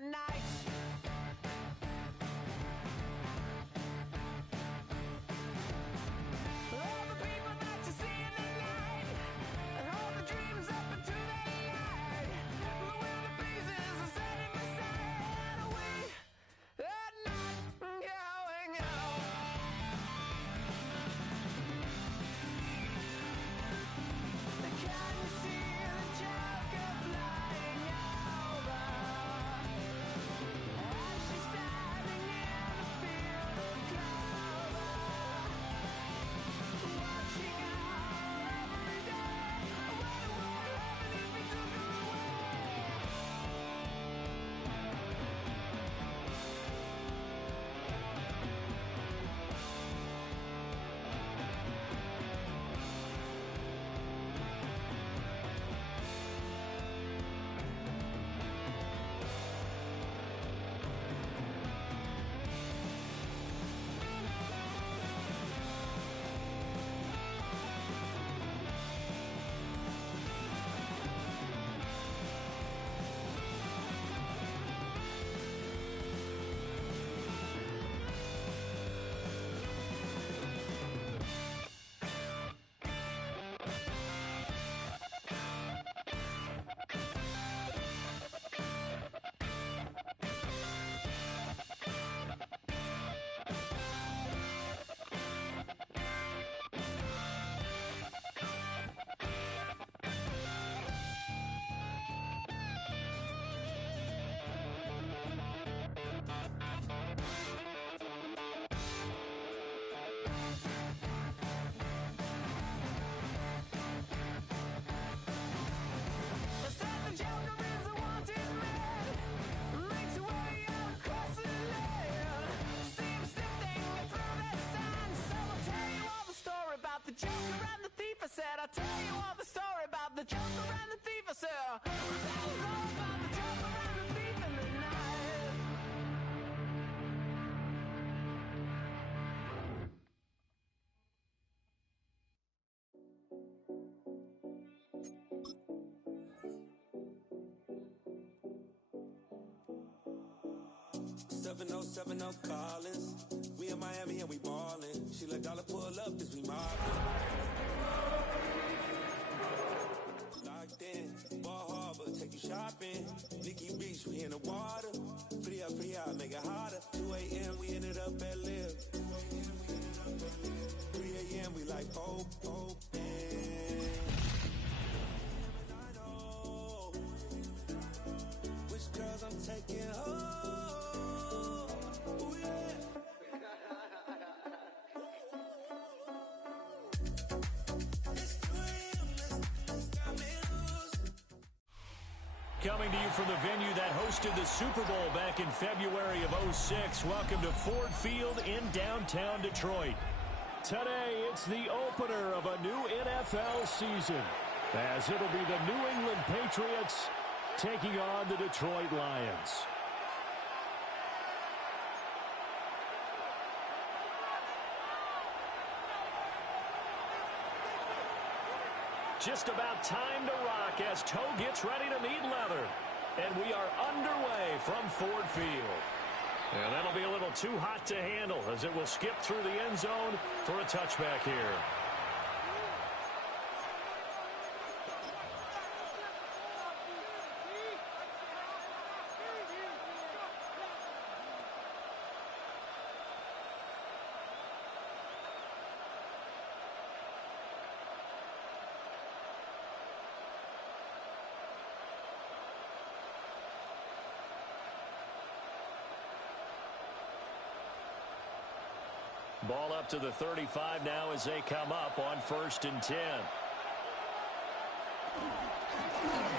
the night. All the people that you see in the night, and all the dreams up into the light. The wind breezes are setting beside. We are not going out. Can you see the Joker flying over? As she's standing in the field of clover, watching our every day. What would happen if we took her I'll tell you all the story about the Joker and the thief. I said, that was all about the Joker and the thief in the night. Seven oh Collins. We in Miami and we ballin'. She let dollar pull up as we mobbin'. Locked in, Ball Harbor, take you shopping. Nikki Beach, we in the water. Free up, make it hotter. 2 a.m. we ended up at Live. 3 a.m. we like hope. And I know which girls I'm taking home. Coming to you from the venue that hosted the Super Bowl back in February of '06. Welcome to Ford Field in downtown Detroit. Today, it's the opener of a new NFL season, as it'll be the New England Patriots taking on the Detroit Lions. Just about time to rock as Toe gets ready to meet leather. And we are underway from Ford Field. And that'll be a little too hot to handle as it will skip through the end zone for a touchback here. Ball up to the 35 now as they come up on 1st and 10.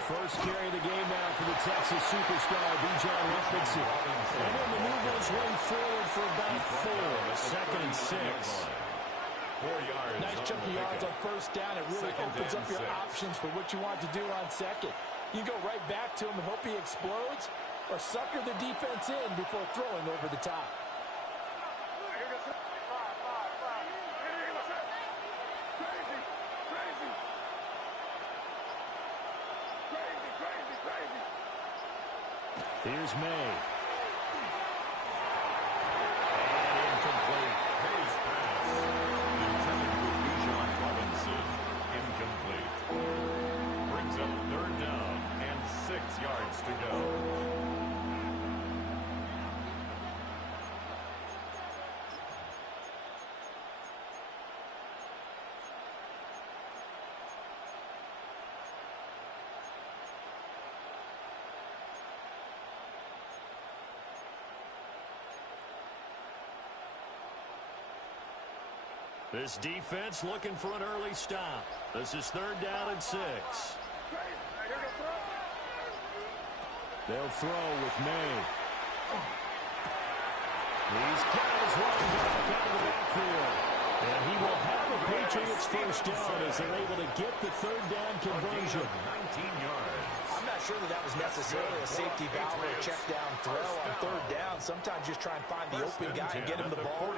First carry of the game now for the Texas superstar, Bijan Robinson. And he'll maneuver his way forward for about 4. 2nd and 6. 4 yards. Nice chunk of yards on first down. It really opens up your options for what you want to do on second. You go right back to him and hope he explodes, or sucker the defense in before throwing over the top. Here's May. And incomplete. May's pass, intended for Bijan Robinson, incomplete. Brings up 3rd down and 6 yards to go. This defense looking for an early stop. This is 3rd down and 6. They'll throw with May. He's got his running back out of the backfield. And he will have a Patriots first down as they're able to get the 3rd down conversion. 19 yards. I'm not sure that was necessarily a safety valve or a check down throw on 3rd down. Sometimes just try and find the open guy and get him the ball.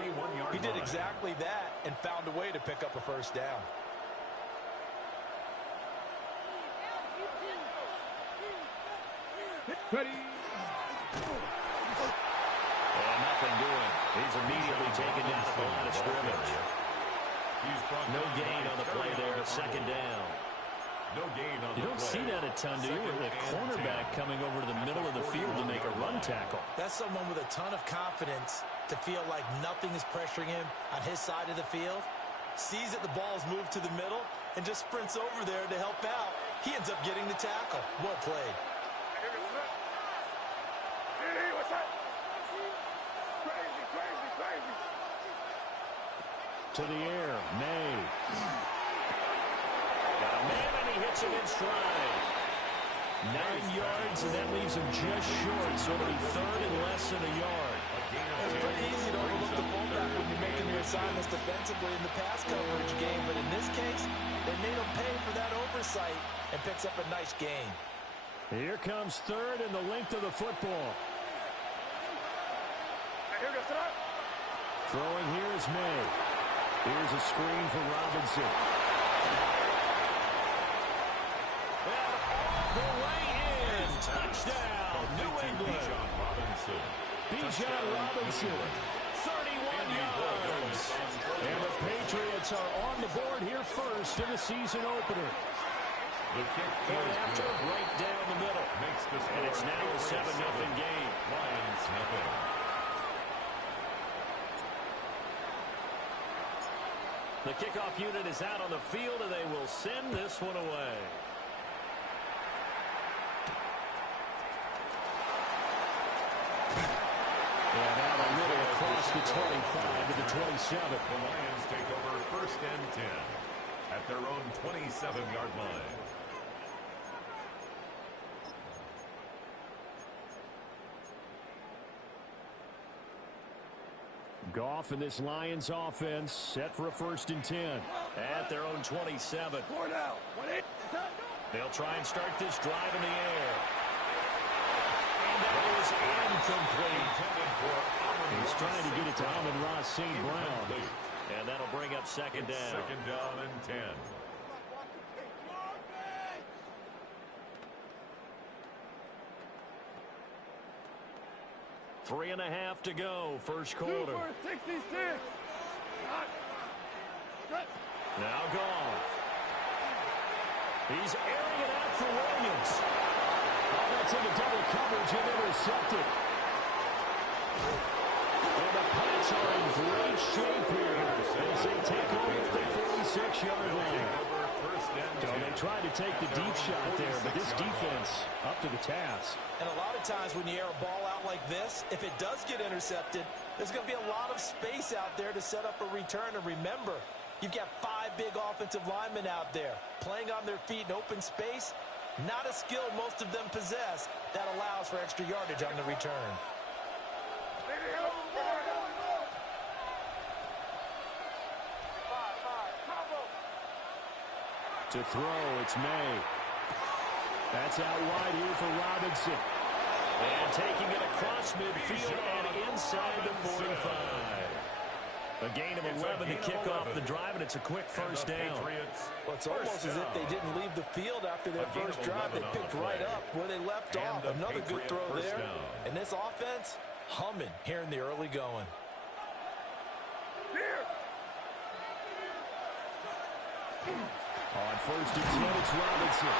He did exactly that and found a way to pick up a first down. And nothing doing. He's immediately taken down at the line of scrimmage. No gain on the play there, 2nd down. No gain on You don't see that a ton, do you? With a cornerback coming over to the middle of the field to make a run tackle. That's someone with a ton of confidence to feel like nothing is pressuring him on his side of the field. Sees that the ball's moved to the middle and just sprints over there to help out. He ends up getting the tackle. Well played. To the air, May. Got a man and he hits him in stride. 9 yards and that leaves him just short, so it'll be 3rd and less than a yard. It's pretty easy to overlook the fullback when you're making your assignments defensively in the pass coverage game, but in this case, they made him pay for that oversight and picks up a nice gain. Here comes 3rd and the length of the football. Throwing here is May. Here's a screen for Robinson. And all the way in. Touchdown, New England. Bijan Robinson, 31 yards. And the Patriots are on the board here first in the season opener. The kick And after, right down the middle. makes the score. And it's now a 7-0 game. Lions nothing. The kickoff unit is out on the field, and they will send this one away. And now a little across the 25 to the 27. The Lions take over 1st and 10 at their own 27-yard line. Goff and this Lions offense set for a 1st and 10 at their own 27. They'll try and start this drive in the air. And that is incomplete. He's trying to get it to Amon-Ra St. Brown. And that'll bring up 2nd down. 2nd down and 10. 3.5 to go, first quarter. Now Goff. He's airing it out for Williams. Oh, that's into double coverage and intercepted. And the Pats are in great shape here as they take over at the 46-yard line. So they tried to take the deep shot there, but this defense up to the task. And a lot of times when you air a ball out like this, if it does get intercepted, there's going to be a lot of space out there to set up a return. And remember, you've got 5 big offensive linemen out there playing on their feet in open space. Not a skill most of them possess that allows for extra yardage on the return. To throw, it's May. That's out wide here for Robinson. And taking it across midfield and inside the 45. A gain of 11 to kick off the drive, and it's a quick first down. Well, it's almost as if they didn't leave the field after their first drive. They picked right up where they left off. Another good throw there. And this offense, humming here in the early going. On first and 10, it's Robinson.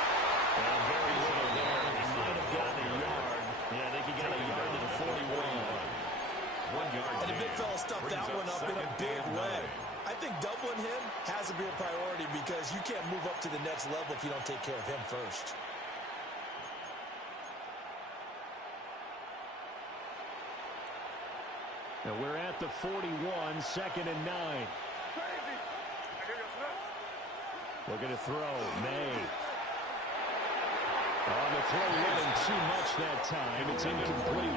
And very little there. He might have gotten a yard. Yeah, I think he got a yard to the 41. 1 yard. And the big fella stuffed that one up in a big way. I think doubling him has to be a priority because you can't move up to the next level if you don't take care of him first. And we're at the 41, 2nd and 9. Looking to throw. May. On the throw, running too much that time. It's incomplete.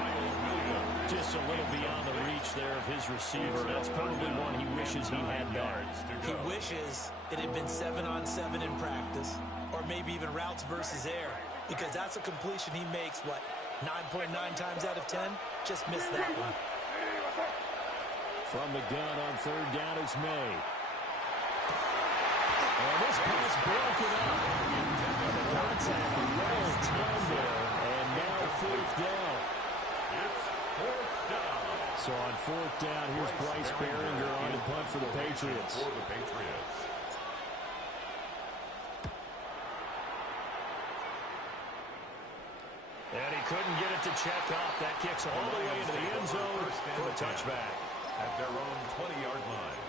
Just a little beyond the reach there of his receiver. That's probably one he wishes he had back. He wishes it had been 7-on-7 in practice, or maybe even routes versus air, because that's a completion he makes, what, 9.9 times out of 10? Just missed that one. From the gun on 3rd down, it's May. And this pass broken up. Contact, well timed there, and now 4th down. It's 4th down. So on 4th down, here's Bryce Behringer on the punt for the Patriots. And he couldn't get it to check off. That kicks all the way into the end zone for a touchback. At their own 20-yard line.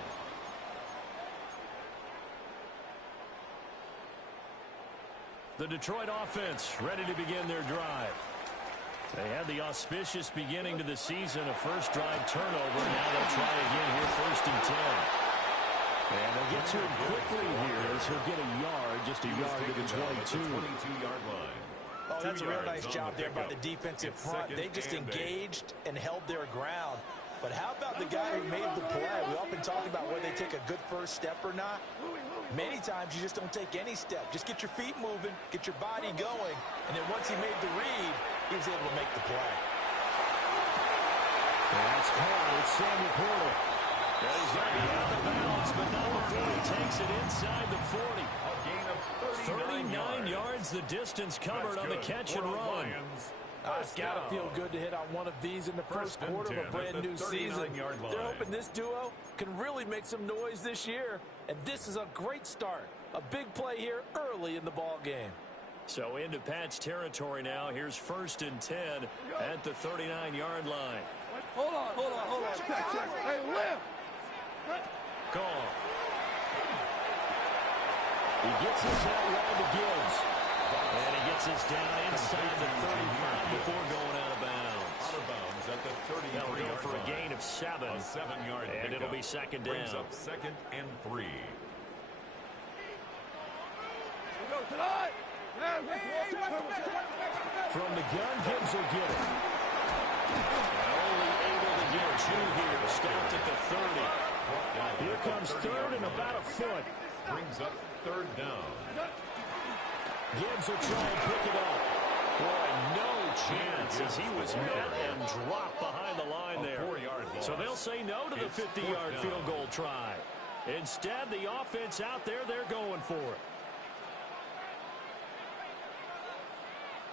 The Detroit offense ready to begin their drive. They had the auspicious beginning to the season, a first drive turnover. Now they'll try again here, 1st and 10. And they'll get to him quickly here as he'll get a yard, just a yard to the 22-yard line. Oh, that's a real nice job there by the defensive front. They just engaged and held their ground. But how about the guy who made the play? We often talk about whether they take a good first step or not. Many times you just don't take any step. Just get your feet moving, get your body going, and then once he made the read, he was able to make the play. That's caught. It's Samuel Porter. He's going to be out of bounds, but not before he takes it inside the 40. A gain of 39 yards the distance covered on the catch and run. It's got to feel good to hit on one of these in the first quarter of a brand new season. They're hoping this duo can really make some noise this year, and this is a great start. A big play here early in the ball game. So into Pat's territory now. Here's 1st and 10 at the 39-yard line. Hold on. Check. Hey, lift. Call. He gets us out wide to Gibbs. And he gets us down inside the 35 before going out of bounds. Out of bounds at the 33-yard line. They'll go for a gain of 7. A 7-yard and it'll be 2nd down. Brings up 2nd and 3. From the gun, Gibbs will get it. Only able to get 2 here. Stopped at the 30. Here comes 3rd and about a foot. Brings up 3rd down. Gibbs will try and pick it up. Boy, no chance as he was met and dropped behind the line there. So they'll say no to the 50-yard field goal try. Instead, the offense out there, they're going for it.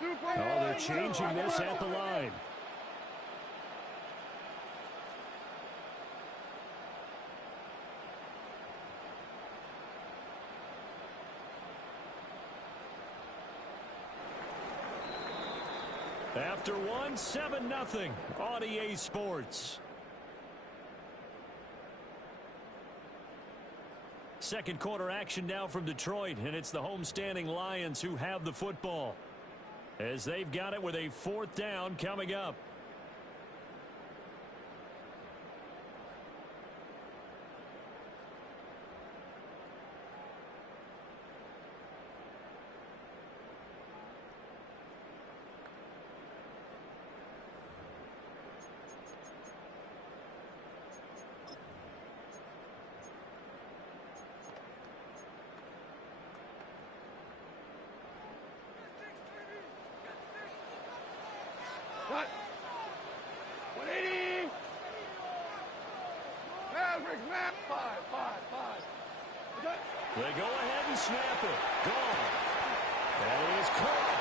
Oh, they're changing this at the line. After one, 7-0 on EA Sports. Second quarter action now from Detroit, and it's the homestanding Lions who have the football, as they've got it with a 4th down coming up. They go ahead and snap it. Gone. That is caught.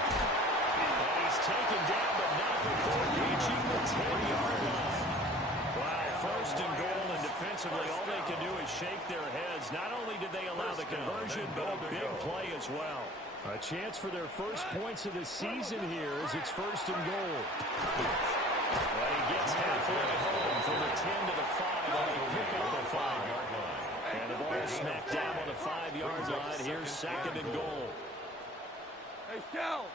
And he's taken down, but not before reaching the 10-yard line. Wow, first and goal, and defensively, all they can do is shake their heads. Not only did they allow the conversion, but a big play as well. A chance for their first points of the season here as it's first and goal. Well, he gets halfway home from the 10 to the 5, and they pick up the 5-yard line. And the ball smacked down on the 5-yard line. Here's second and goal. Hey, Shell!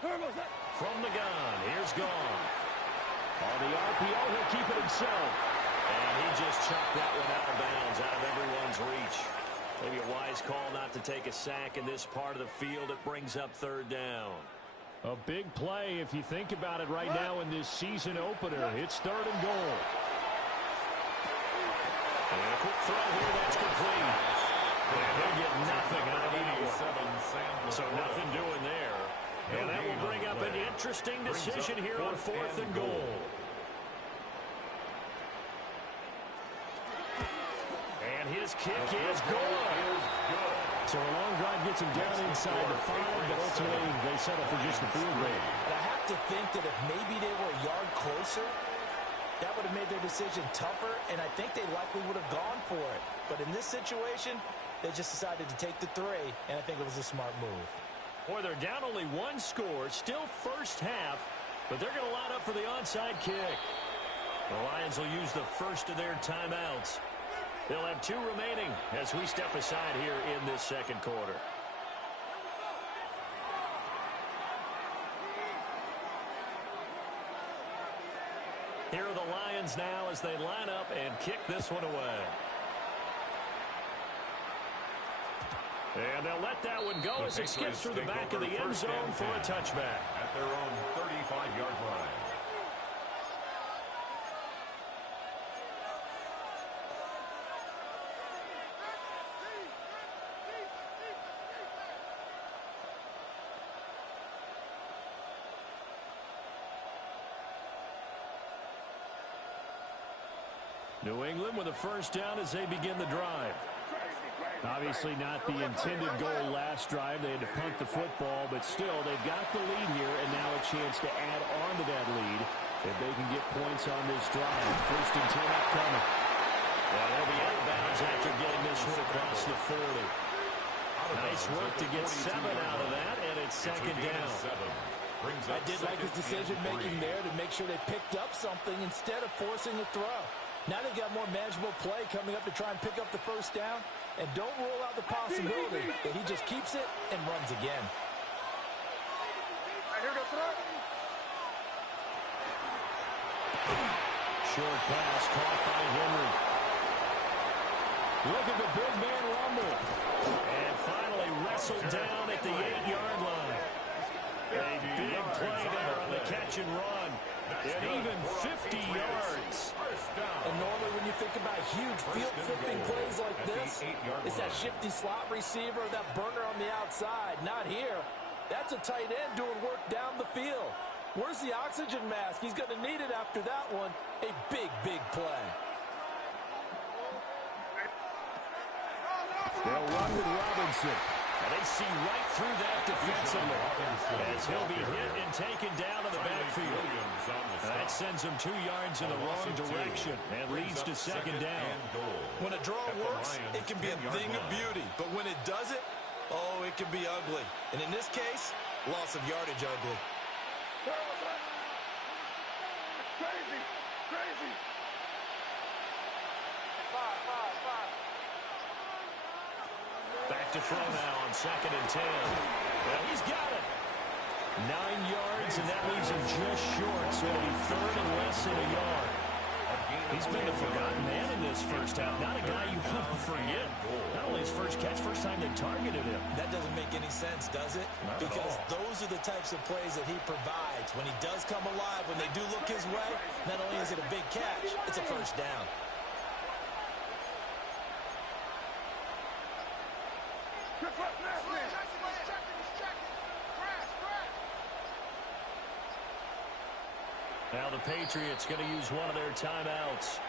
From the gun, here's Gone. On the RPO, he'll keep it himself. And he just chucked that one out of bounds, out of everyone's reach. Maybe a wise call not to take a sack in this part of the field. It brings up third down. A big play if you think about it right now in this season opener. It's third and goal. And a quick throw here, that's complete. And he'll get nothing out of that one. So nothing doing there. And that will bring up an interesting decision here on fourth and goal. And his kick is good. So a long drive gets him down inside the 5, but ultimately they settle for just the field goal. But I have to think that if maybe they were a yard closer, that would have made their decision tougher, and I think they likely would have gone for it. But in this situation, they just decided to take the 3, and I think it was a smart move. Boy, they're down only one score, still first half, but they're going to line up for the onside kick. The Lions will use the first of their timeouts. They'll have 2 remaining as we step aside here in this second quarter. Here are the Lions now as they line up and kick this one away. And they'll let that one go as it skips through the back of the end zone for a touchback. At their own 35-yard line. New England with a first down as they begin the drive. Obviously not the intended goal last drive. They had to punt the football, but still they've got the lead here and now a chance to add on to that lead if they can get points on this drive. First and 10 upcoming. Well, they'll be out of bounds after getting this one across the 40. Nice work to get 7 out of that, and it's second down. I did like his decision-making there to make sure they picked up something instead of forcing the throw. Now they've got more manageable play coming up to try and pick up the first down. And don't rule out the possibility that he just keeps it and runs again. Short pass caught by Henry. Look at the big man rumble. And finally wrestled down at the 8-yard line. A big play there on the catch and run. And even 50 yards. And normally when you think about huge field-flipping plays like this, it's that shifty slot receiver or that burner on the outside. Not here. That's a tight end doing work down the field. Where's the oxygen mask? He's going to need it after that one. A big, big play. They'll run with Robinson. And they see right through that defensively as he'll be hit and taken down in the backfield. That sends him 2 yards in the wrong direction and leads to second down. When a draw works, it can be a thing of beauty. But when it doesn't, oh, it can be ugly. And in this case, loss of yardage ugly. Crazy. Back to throw now on second and 10. Well, he's got it. 9 yards, and that leaves him just short, so it'll be third and less than a yard. He's been the forgotten man in this first half. Not a guy you want to forget. Not only his first catch, first time they targeted him. That doesn't make any sense, does it? Because those are the types of plays that he provides. When he does come alive, when they do look his way, not only is it a big catch, it's a first down. Now the Patriots going to use one of their timeouts.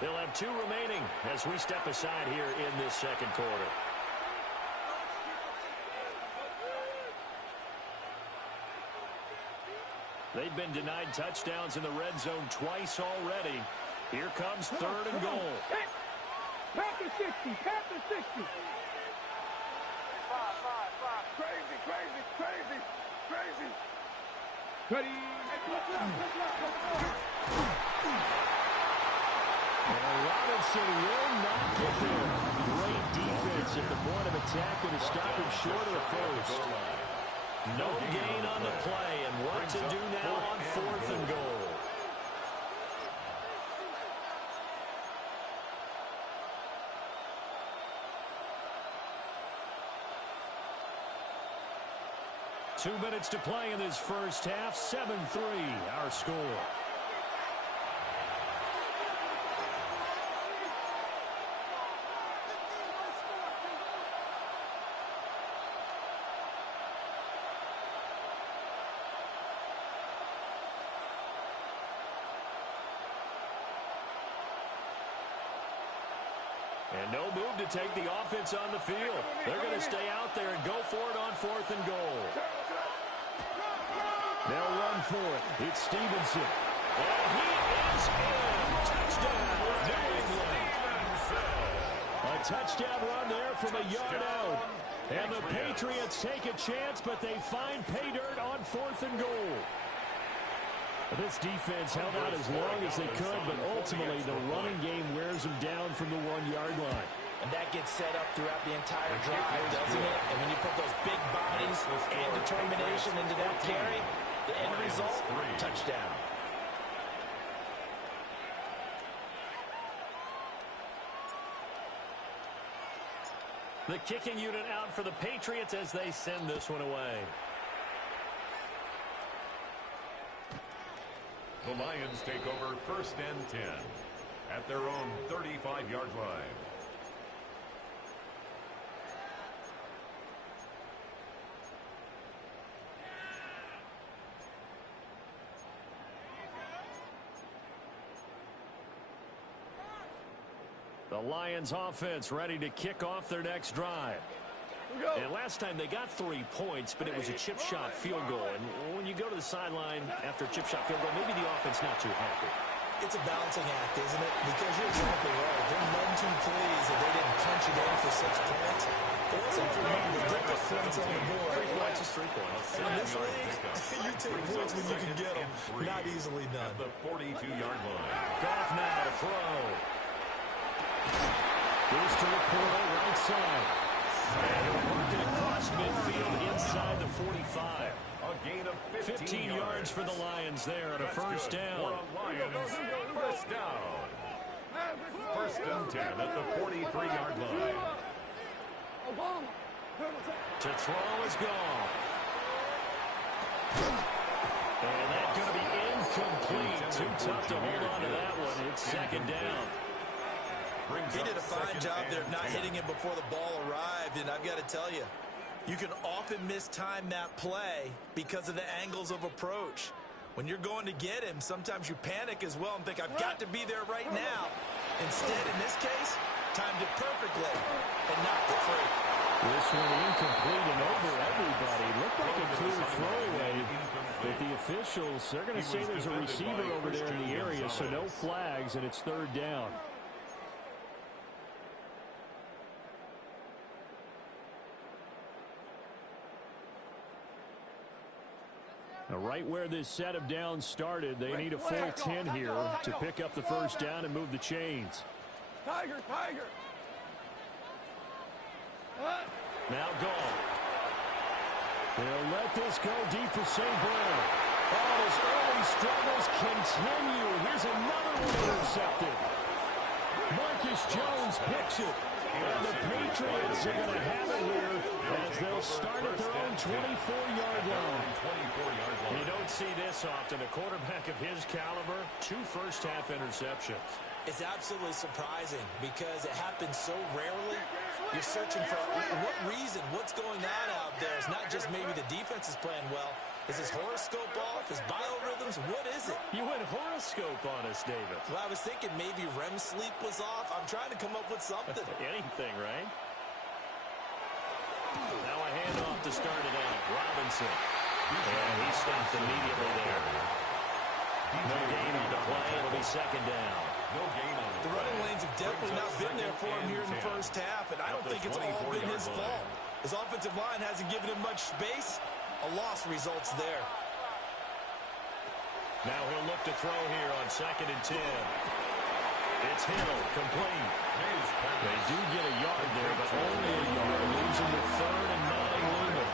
They'll have 2 remaining as we step aside here in this second quarter. They've been denied touchdowns in the red zone twice already. Here comes 3rd and goal. Panther 60, Panther 60. 5. Crazy. Ready. And Robinson will not get there. Great defense at the point of attack and to stop him short of the first. No gain on the play, and what to do now on 4th and goal. Two minutes to play in this first half. 7-3, our score. And no move to take the offense on the field. They're going to stay out there and go for it on 4th and goal. They'll run for it. It's Stevenson. And he is in. Touchdown, New England. A touchdown run there from a yard out. And the Patriots take a chance, but they find pay dirt on 4th and goal. This defense held out as long as they could, but ultimately the running game wears them down from the 1-yard line. And that gets set up throughout the entire drive, doesn't it? And when you put those big bodies and determination into that carry, the end result, touchdown. The kicking unit out for the Patriots as they send this one away. The Lions take over 1st and 10 at their own 35-yard line. The Lions offense ready to kick off their next drive. And last time they got 3 points, but it was a chip shot field goal. And when you go to the sideline after a chip shot field goal, maybe the offense not too happy. It's a balancing act, isn't it? Because you're exactly right. They're none too pleased that they didn't punch it in for 6 points. But let's not forget they get the points on the board. 3 points is 3 points. And in this league, you take points when you can get them. Not easily done. At the 42-yard line. Goff now to throw. Goes to the corner, right side. And working across midfield inside the 45. A gain of 15 yards for the Lions there on a first down. Lions, first down. 1st and 10 at the 43-yard line. To throw is gone. And that's going to be incomplete. Too tough to hold on to that one. It's 2nd down. He did a fine job there of not hitting him before the ball arrived, and I've got to tell you, you can often mistime that play because of the angles of approach. When you're going to get him, sometimes you panic as well and think, I've got to be there right now. Instead, in this case, timed it perfectly and knocked it free. This one incomplete and over everybody. Looked like a clear throwaway. But the officials, they're going to say there's a receiver over there in the area, so no flags, and it's 3rd down. Now, right where this set of downs started, they need a full 10 here to pick up the first down and move the chains. Tiger. Now gone. They'll let this go deep for St. Brown. Oh, his early struggles continue. Here's another one intercepted. Marcus Jones picks it. And the Patriots are going to have it here as they'll start at their own 24-yard line. You don't see this often. A quarterback of his caliber, 2 first-half interceptions. It's absolutely surprising because it happens so rarely. You're searching for what reason, what's going on out there. It's not just maybe the defense is playing well. Is his horoscope off? His biorhythms? What is it? You went horoscope on us, David. Well, I was thinking maybe REM sleep was off. I'm trying to come up with something. Anything, right? Now a handoff to start it out. Robinson. And he stopped immediately there. No gain on the play. It'll be second down. No gain on The running lanes have definitely not been there for him here in the first half, and I don't think it's all been his fault. His offensive line hasn't given him much space. A loss results there. Now he'll look to throw here on 2nd and 10. It's Hill, complete. They do get a yard there, but only a yard. Losing the 3rd and 9 looming.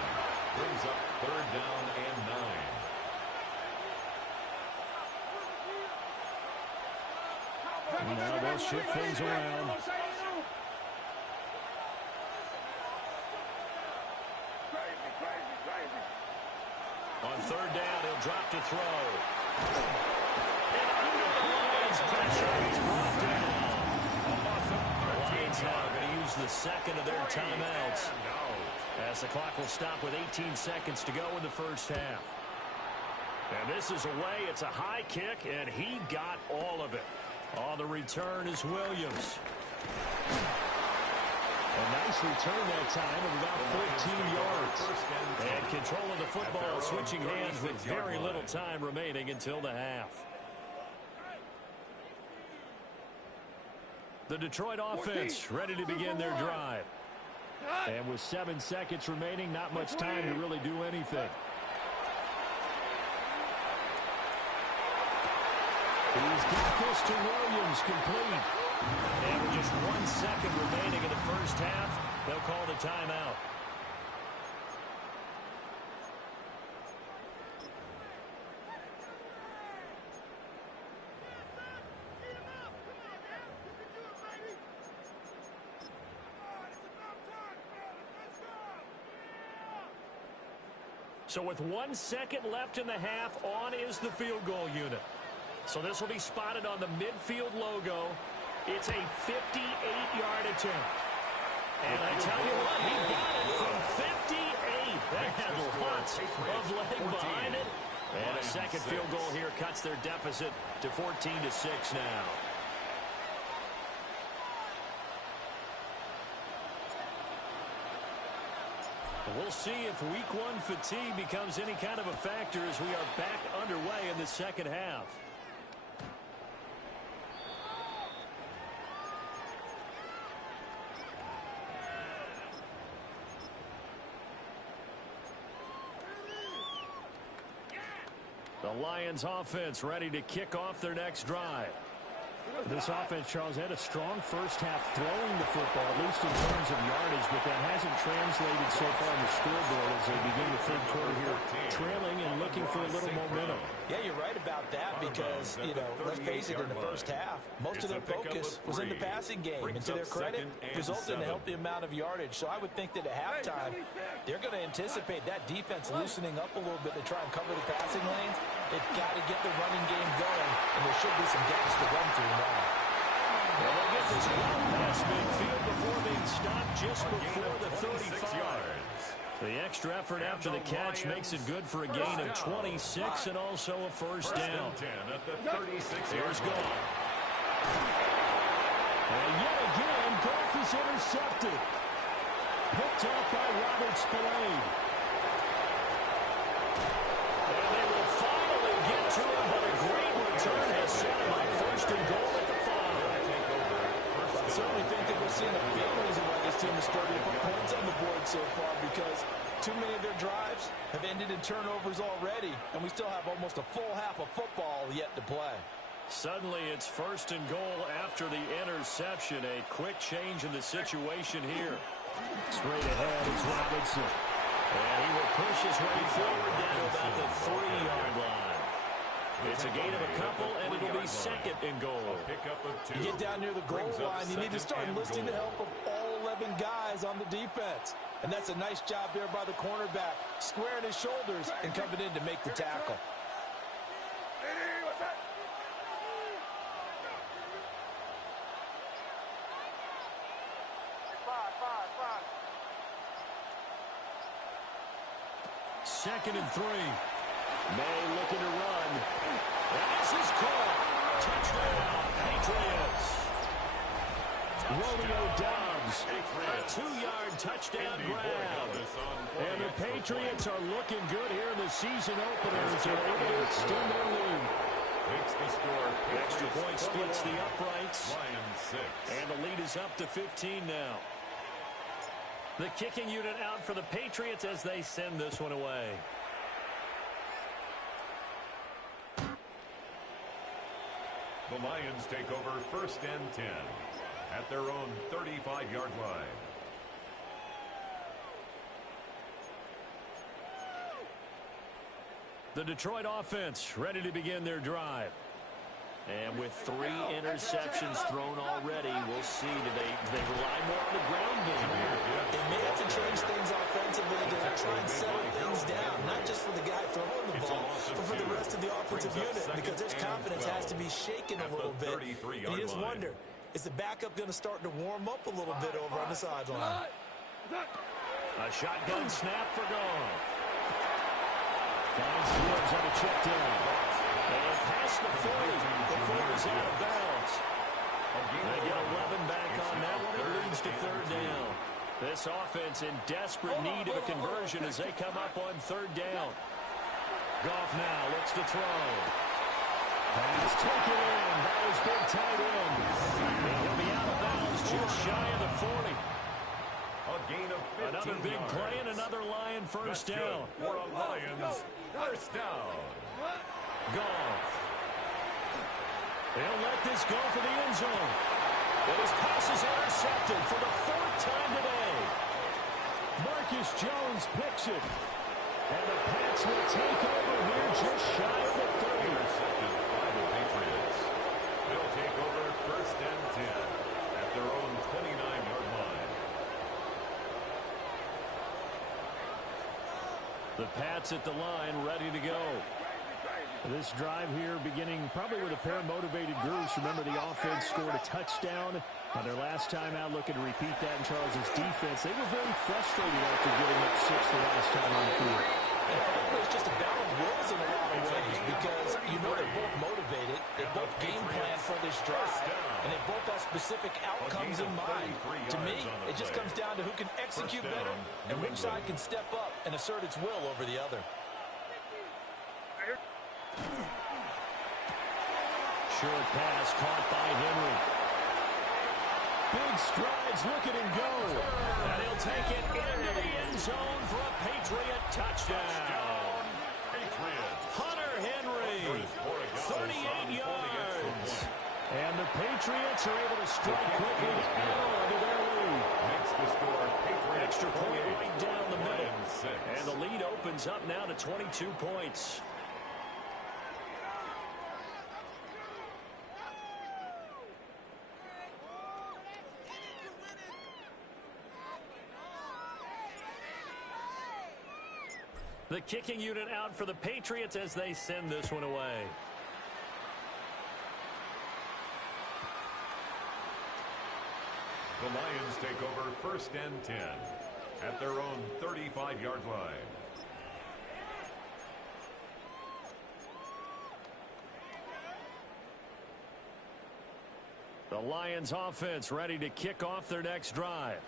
Brings up 3rd down and 9. Now they'll shift things around. On 3rd down, he'll drop to throw. And under the Lions pressure, he's brought down. The Lions now going to use the second of their timeouts, as the clock will stop with 18 seconds to go in the first half. And this is away. It's a high kick, and he got all of it. On the return is Williams. A nice return that time of about 14 yards. And control of the football switching hands with very little time remaining until the half. The Detroit offense ready to begin their drive. And with 7 seconds remaining, not much time to really do anything. He's got this to Williams, complete. And with just 1 second remaining in the first half, they'll call the timeout. So with 1 second left in the half, on is the field goal unit. So this will be spotted on the midfield logo. It's a 58-yard attempt. And I tell you what, he got it from 58. That had lots of leg behind it. And a second field goal here cuts their deficit to 14-6 now. We'll see if week 1 fatigue becomes any kind of a factor as we are back underway in the second half. The Lions offense ready to kick off their next drive. This offense, Charles, had a strong first half throwing the football, at least in terms of yardage, but that hasn't translated so far on the scoreboard as they begin the third quarter here, trailing and looking for a little momentum. Yeah, you're right about that because, let's face it, in the first half, most of their focus was in the passing game. And to their credit, resulted in a healthy amount of yardage. So I would think that at halftime, they're going to anticipate that defense loosening up a little bit to try and cover the passing lanes. They've got to get the running game going, and there should be some gaps to run through now. Well, they get this well past midfield before being stopped just before the 35. The extra effort after the catch makes it good for a gain of 26 and also a first down. Here's Goff. And yet again, Goff is intercepted. Picked off by Robert Spillane. And they will finally get to him, but a great return has set him up first and goal at the 5. I certainly think that we're seeing a big reason why this team is struggling to put points on the board so far, because too many of their drives have ended in turnovers already, and we still have almost a full half of football yet to play. Suddenly it's first and goal after the interception. A quick change in the situation here. Straight ahead, it's Robinson. And he will push his way forward down to about the 3-yard line. It's a gain of a couple, and it'll be second and goal. You get down near the goal line, you need to start enlisting the help of all 11 guys on the defense. And that's a nice job there by the cornerback, squaring his shoulders and coming in to make the tackle. Second and 3. May looking to run. This is caught. Touchdown, Patriots. Romeo Doubs, a 2-yard touchdown grab. And the Patriots are looking good here in the season opener as they're able to extend their lead. Makes the score. Extra point splits the uprights. Lions 6. And the lead is up to 15 now. The kicking unit out for the Patriots as they send this one away. The Lions take over 1st and 10 at their own 35-yard line. The Detroit offense ready to begin their drive. And with 3 interceptions thrown already, we'll see. Do they rely more on the ground game here? They may have to change things offensively to try and settle things down, not just for the guy throwing the ball, but for the rest of the offensive unit, because their confidence has to be shaken a little bit. And you just wonder, is the backup going to start to warm up a little bit over on the sideline? A shotgun snap for Goff. Finds Gibbs on a check down. And past the 40. The 40's out of bounds. They get 11 back on that one. It leads to 3rd down. This offense in desperate need of a conversion as they come up on 3rd down. Goff now looks to throw. Pass taken in by his big tight end. He'll be out of bounds just shy of the 40. A gain of 15 Another big yards. play and another Lion first down. For a Lions first down. Goff. They'll let this go for the end zone. But his pass is intercepted for the 4th time today. Marcus Jones picks it. And the Pats will take over here just shy of the 30. Intercepted by the Patriots. They'll take over 1st and 10 at their own 29-yard line. The Pats at the line, ready to go. This drive here beginning probably with a pair of motivated groups. Remember, the offense scored a touchdown on their last time out, looking to repeat that in Charles's defense. They were very frustrated after giving up 6 the last time on the field. And frankly, it's just a battle of wills in a lot of ways because you know they're both motivated. They both game plan for this drive, and they both have specific outcomes in mind. To me, it just comes down to who can execute better and which side can step up and assert its will over the other. Short pass caught by Henry. Big strides, look at him go. And he'll take it into the end zone for a Patriot touchdown. Hunter Henry, 38 yards. And the Patriots are able to strike quickly to add on to their lead. Makes the score Patriots. Extra point right down the middle. Lions 6. And the lead opens up now to 22 points. The kicking unit out for the Patriots as they send this one away. The Lions take over 1st and 10 at their own 35-yard line. The Lions offense ready to kick off their next drive.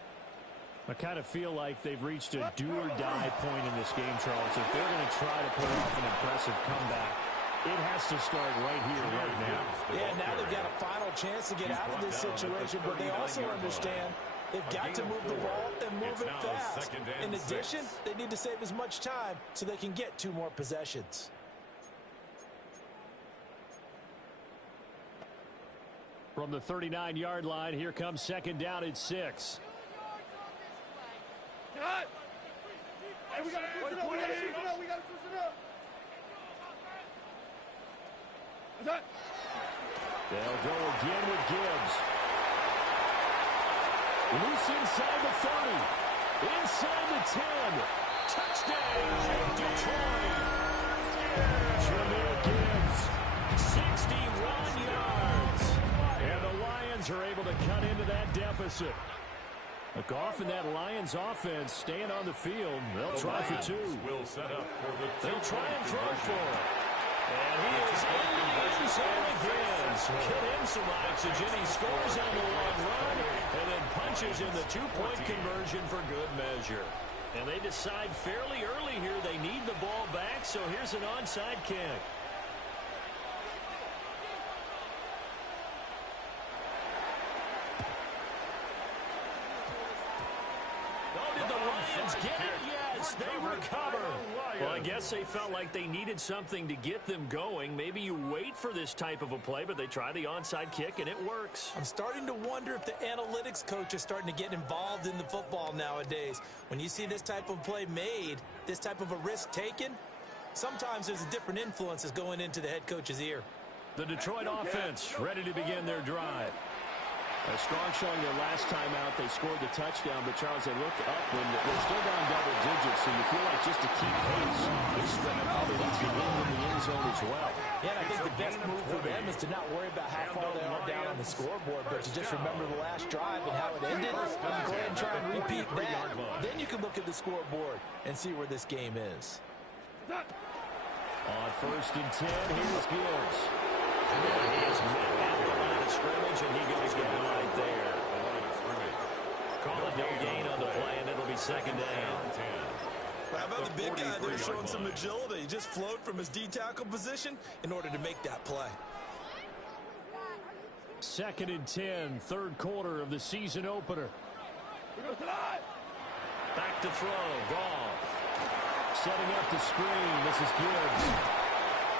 I kind of feel like they've reached a do-or-die point in this game, Charles. If they're going to try to pull off an impressive comeback, it has to start right here, right now. Yeah, now they've got a final chance to get out of this situation, but they also understand they've got to move the ball and move it fast. In addition, they need to save as much time so they can get 2 more possessions. From the 39-yard line, here comes 2nd down at 6. Hey, we gotta switch it up. We gotta switch it up. We gotta switch it up. What's that? They'll go again with Gibbs. Loose inside the 30. Inside the 10. Touchdown, Detroit. Jameer Gibbs, 61 yards. And the Lions are able to cut into that deficit. Goff and that Lions offense staying on the field. They'll try for two. Will set up for the They'll try and throw for it. And he is in the end zone again. So get him some oxygen. He scores on the long run and then punches in the two-point conversion for good measure. And they decide fairly early here they need the ball back, so here's an onside kick. Get it? Yes, they recover. Well, I guess they felt like they needed something to get them going. Maybe you wait for this type of a play, but they try the onside kick, and it works. I'm starting to wonder if the analytics coach is starting to get involved in the football nowadays. When you see this type of play made, this type of a risk taken, sometimes there's a different influences going into the head coach's ear. The Detroit offense ready to begin their drive. Strong showing their last time out. They scored the touchdown, but Charles, they looked up when they're still down double digits, and you feel like just to keep pace, this drive probably needs to end in the end zone as well. Yeah, and I think the best move for them is to not worry about how far they are down on the scoreboard, but to just remember the last drive and how it ended. Go ahead and try and repeat that. Then you can look at the scoreboard and see where this game is. On 1st and 10, here's Gibbs. He is met at the line of scrimmage, and he goes down right there. Call it no gain on the play, and it'll be 2nd down. How about the big guy there showing some agility? He just flowed from his D-tackle position in order to make that play. 2nd and 10, 3rd quarter of the season opener. Back to throw, Goff. Setting up the screen, this is Gibbs.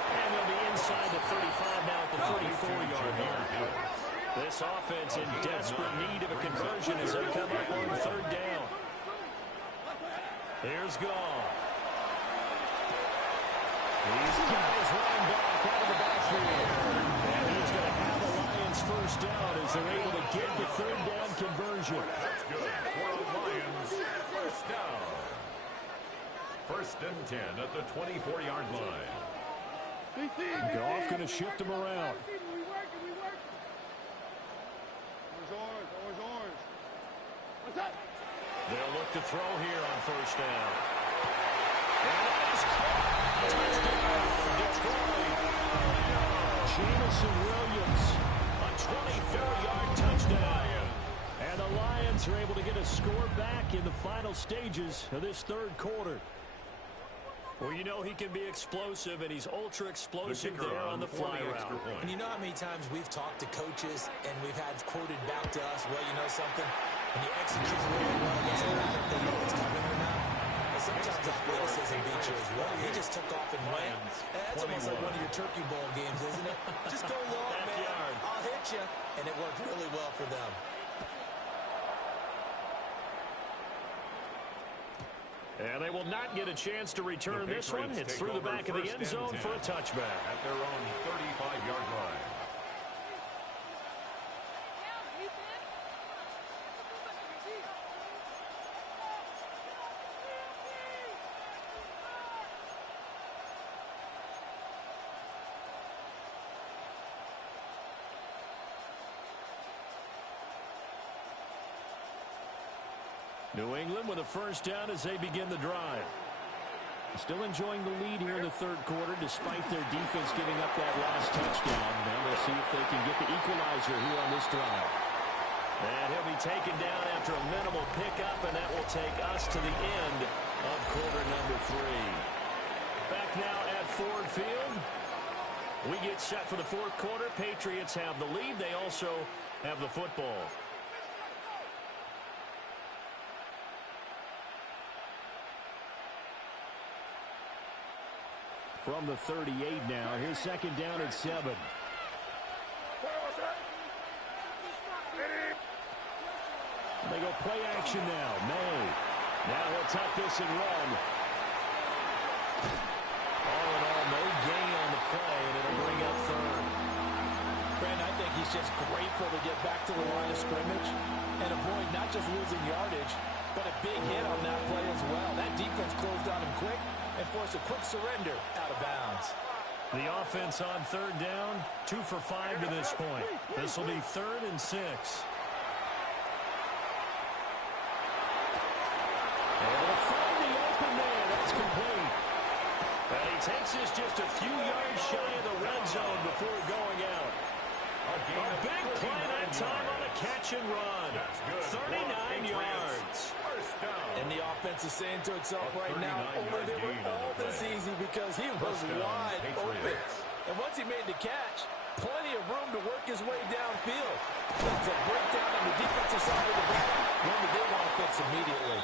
And they'll be inside the 35 now at the 34-yard line. This offense in desperate need of a conversion as they come up on 3rd down. Here's Goff. These guys running back out of the backfield. And he's going to have the Lions 1st down as they're able to get the 3rd down conversion. That's good for the Lions. 1st down. 1st and 10 at the 24-yard line. Goff going to shift him around. They'll look to throw here on 1st down. And that is caught. Touchdown, Detroit. Jamison Williams, a 24-yard touchdown. And the Lions are able to get a score back in the final stages of this 3rd quarter. Well, you know he can be explosive, and he's ultra-explosive there on the fly route. And you know how many times we've talked to coaches, and we've had quoted back to us, well, you know something? When you execute really well, it doesn't matter if they know it's coming or not. But sometimes athleticism beats you as well. He just took off and went. That's almost like one of your Turkey Bowl games, isn't it? Just go long, man. I'll hit you. And it worked really well for them. And they will not get a chance to return this one. It's through the back of the end zone for a touchback. At their own 35-yard line. New England with a 1st down as they begin the drive. Still enjoying the lead here in the 3rd quarter despite their defense giving up that last touchdown. Now we'll see if they can get the equalizer here on this drive. And he'll be taken down after a minimal pickup, and that will take us to the end of quarter number 3. Back now at Ford Field. We get set for the 4th quarter. Patriots have the lead. They also have the football. From the 38 now. Here's 2nd down at 7. They go play action now. May. Now he'll tuck this and run. All in all, no gain on the play, and it'll bring up 3rd. Brandon, I think he's just grateful to get back to the line of scrimmage and avoid not just losing yardage, but a big hit on that play as well. That defense closed on him quick and forced a quick surrender out of bounds. The offense on 3rd down, 2 for 5 to this point. This will be 3rd and 6. Able to find the open man. That's complete. And he takes this just a few yards shy of the red zone before going out. A big play that time on a catch and run. 39 yards. And the offense is saying to itself right now, only they were all this easy because he was wide open. And once he made the catch, plenty of room to work his way downfield. That's a breakdown on the defensive side of the ball. One that they want to fix immediately.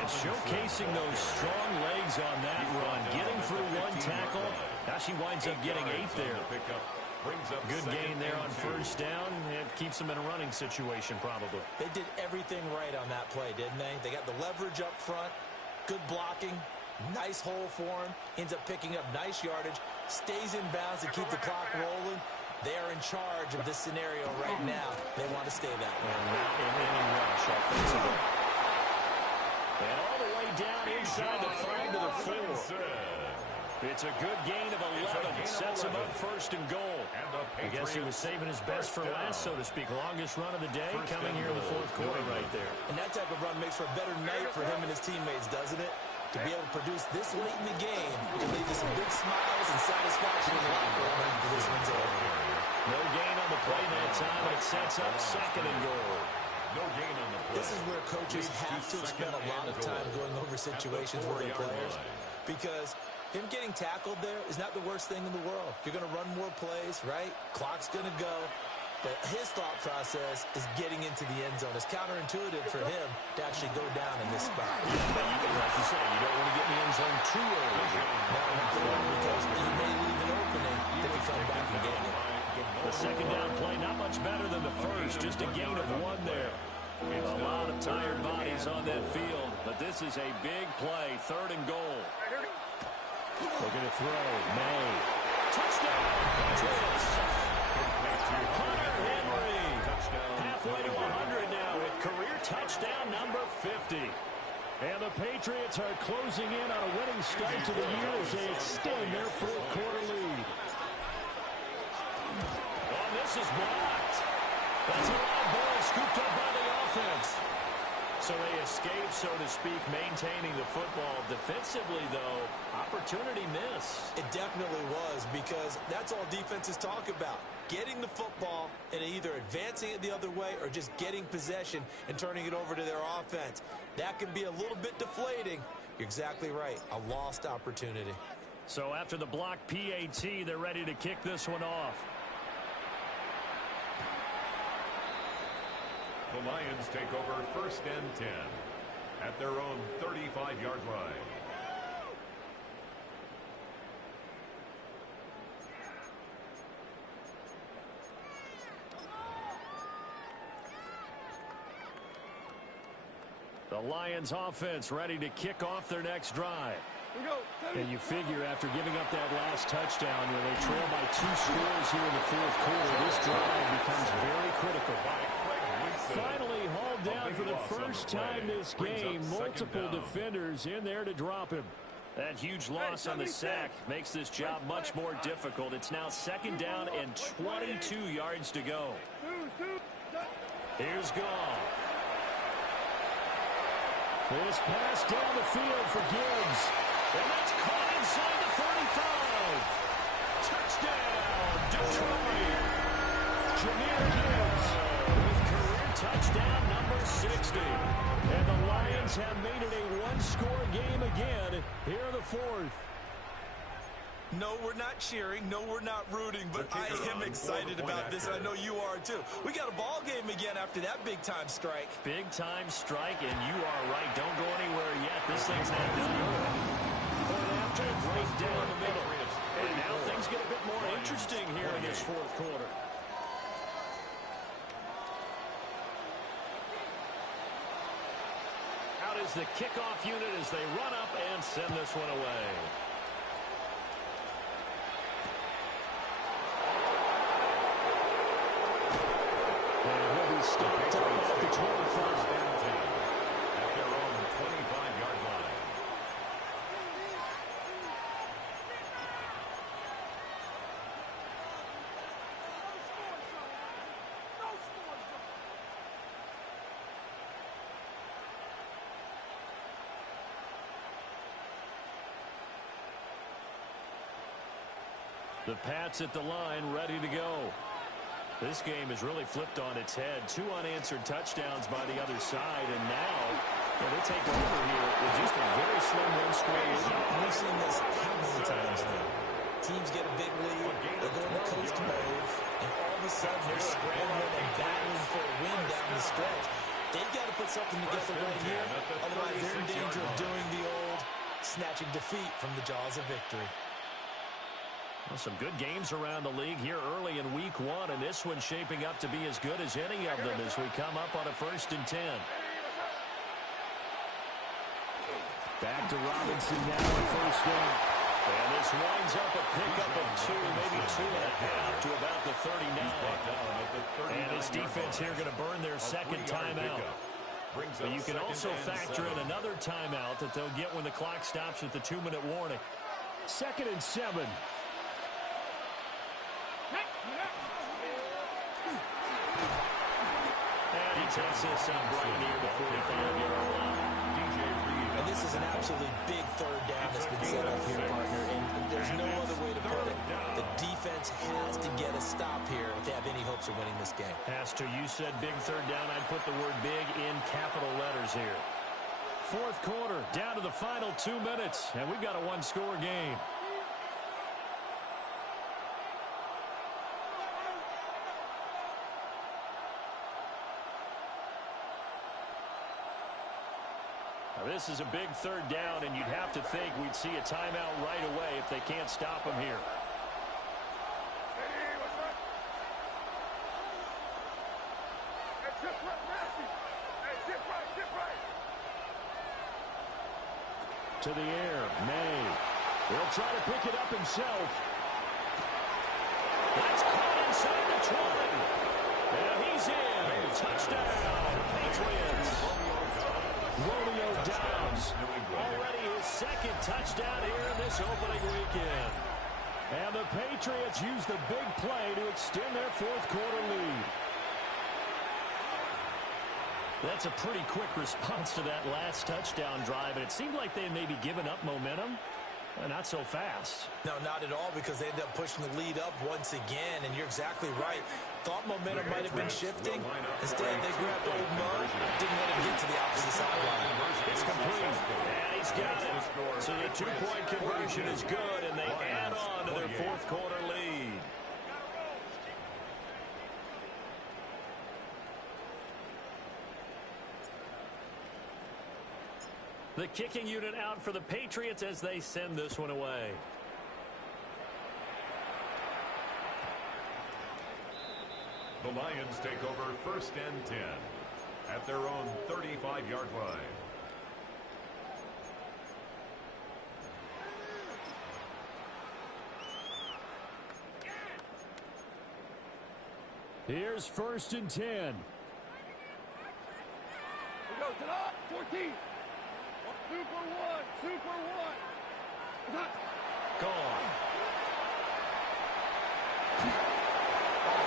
And showcasing those strong legs on that run. Getting through one tackle. Now she winds up getting 8 there. Good gain there on first down. It keeps them in a running situation probably. They did everything right on that play, didn't they? They got the leverage up front. Good blocking. Nice hole for him. Ends up picking up nice yardage. Stays in bounds to keep the clock rolling. They are in charge of this scenario right now. They want to stay that way. And not in any rush offensively. And all the way down inside the 5 to the 4. It's a good gain of 11. Sets him up first and goal. I guess he was saving his best for last, so to speak. Longest run of the day coming here in the fourth quarter right there. And that type of run makes for a better night for him and his teammates, doesn't it? To be able to produce this late in the game can lead to some big smiles and satisfaction in the locker room after this one's over. No gain on the play that time, but it sets up second and goal. No gain on the play. This is where coaches have to spend a lot of time going over situations with their players, because him getting tackled there is not the worst thing in the world. You're going to run more plays, right? Clock's going to go. But his thought process is getting into the end zone. It's counterintuitive for him to actually go down in this spot. But like you said, you don't want to get in the end zone too early. Because you may leave an opening if you come back and get it. The second down play, not much better than the first. Just a gain of 1 there. A lot of tired bodies on that field. But this is a big play. 3rd and goal. Looking to throw. May. Touchdown, Patriots. Hunter Henry. Halfway to 100 now with career touchdown number 50. And the Patriots are closing in on a winning start to the year as they extend their fourth quarter lead. Oh, this is blocked. That's a lot of ball scooped up by the offense. So they escape, so to speak, maintaining the football. Defensively, though, opportunity miss. It definitely was, because that's all defenses talk about. Getting the football and either advancing it the other way or just getting possession and turning it over to their offense. That can be a little bit deflating. You're exactly right. A lost opportunity. So after the blocked PAT, they're ready to kick this one off. The Lions take over 1st and 10 at their own 35-yard line. The Lions offense ready to kick off their next drive. And you figure after giving up that last touchdown when they trail by 2 scores here in the fourth quarter, this drive becomes very critical. Finally hauled down for the first time this game. Multiple defenders in there to drop him. That huge loss on the sack makes this job much more difficult. It's now 2nd down and 22 yards to go. Here's Goff. This pass down the field for Gibbs. And that's caught inside the 35. Touchdown, Detroit. Jahmyr Gibbs with career touchdown number 60. And the Lions have made it a 1-score game again here in the 4th. No, we're not cheering. No, we're not rooting. But I am excited about this, and I know you are too. We got a ball game again after that big-time strike. Big-time strike, and you are right. Don't go anywhere yet. This thing's not done. Point after, right down the middle. And now things get a bit more interesting here in this fourth quarter. Out is the kickoff unit as they run up and send this one away. Stopped up at the 25. At their own 25-yard line. The Pats at the line, ready to go. This game is really flipped on its head. 2 unanswered touchdowns by the other side, and now they take over here with just a very slim one-score lead. We've seen this how many times now? Teams get a big lead, they go into coast mode, and all of a sudden they're scrambling and battling for a win down the stretch. They've got to put something together right here, otherwise they're in danger of doing the old snatching defeat from the jaws of victory. Well, some good games around the league here early in week 1, and this one's shaping up to be as good as any of them as we come up on a 1st and 10. Back to Robinson now at first down. And this winds up a pickup of 2, maybe 2.5 to about the 39. And his defense here going to burn their second timeout. But you can also factor in another timeout that they'll get when the clock stops at the 2-minute warning. 2nd and 7. And he takes this up right near the 45-yard line. And this is an absolutely big 3rd down that's been set up here, partner, and there's no other way to put it. The defense has to get a stop here if they have any hopes of winning this game. Has to. You said big 3rd down. I'd put the word big in capital letters here. 4th quarter, down to the final 2 minutes, and we've got a 1-score game. This is a big 3rd down, and you'd have to think we'd see a timeout right away if they can't stop him here. To the air, May. He'll try to pick it up himself. That's caught inside the 20. And he's in. Touchdown, Patriots. Romeo Doubs, already his 2nd touchdown here in this opening weekend. And the Patriots use the big play to extend their 4th quarter lead. That's a pretty quick response to that last touchdown drive, and it seemed like they had maybe given up momentum. Not so fast. No, not at all, because they ended up pushing the lead up once again, and you're exactly right. Thought momentum might have been shifting. Instead, they grabbed old Mo, didn't let him get to the opposite sideline. It's complete, and he's got it. So the 2-point conversion is good, and they add on to their 4th quarter lead. The kicking unit out for the Patriots as they send this one away. The Lions take over 1st and 10 at their own 35-yard line. Here's 1st and 10. We go to the 14. Super 1. Gone.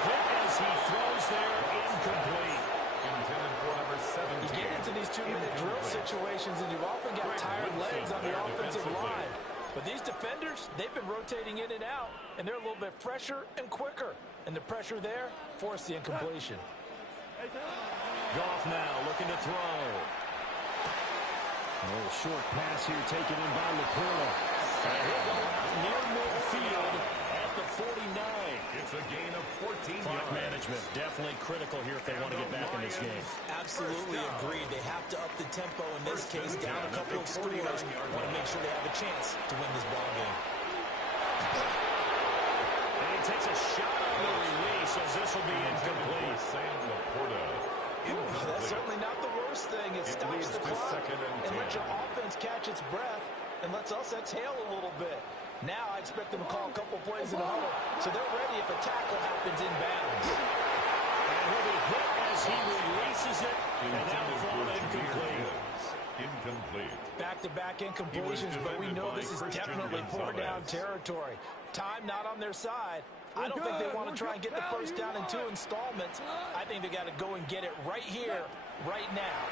Hit as he throws there, incomplete. Intended for number 17. You get into these 2-minute drill situations, and you've often got tired legs on the offensive line. But these defenders, they've been rotating in and out, and they're a little bit fresher and quicker. And the pressure there forced the incompletion. Goff now looking to throw. A little short pass here taken in by LaPorta. And he'll go out near midfield at the 49. It's a gain of 14 Clock yards. management definitely critical here if they want to get back in this game. Absolutely agreed. They have to up the tempo in this case, down a couple of scores. Want to make sure they have a chance to win this ball game. And he takes a shot on the release as this will be incomplete. That's certainly not the worst thing. It stops the clock and lets your offense catch its breath and lets us exhale a little bit. Now I expect them to call a couple plays in a huddle, so they're ready if a tackle happens inbounds. And he'll be hit as he releases it, and now thrown incomplete. Incomplete. Back-to-back incompletions, but we know this is definitely four-down territory. Time not on their side. I don't think they want to try and get the first down in 2 installments. I think they got to go and get it right here, right now.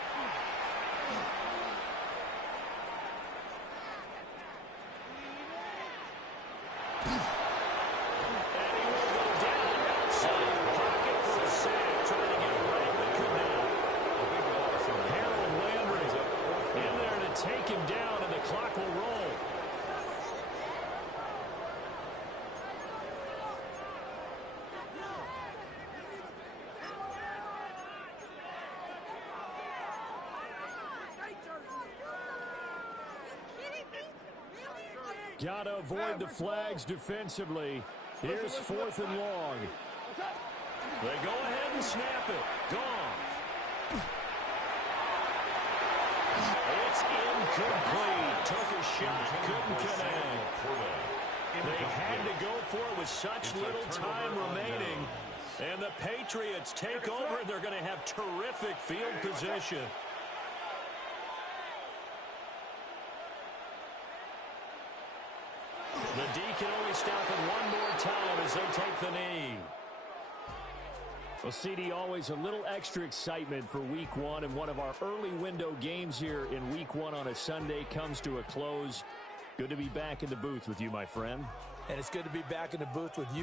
Gotta avoid the flags defensively. Here's 4th and long. They go ahead and snap it. Goff. It's incomplete. Took a shot, couldn't connect. They had to go for it with such little time remaining. And the Patriots take over, and they're going to have terrific field position. The D can only stop it one more time as they take the knee. Well, CD, always a little extra excitement for Week 1, and one of our early window games here in Week 1 on a Sunday comes to a close. Good to be back in the booth with you, my friend. And it's good to be back in the booth with you.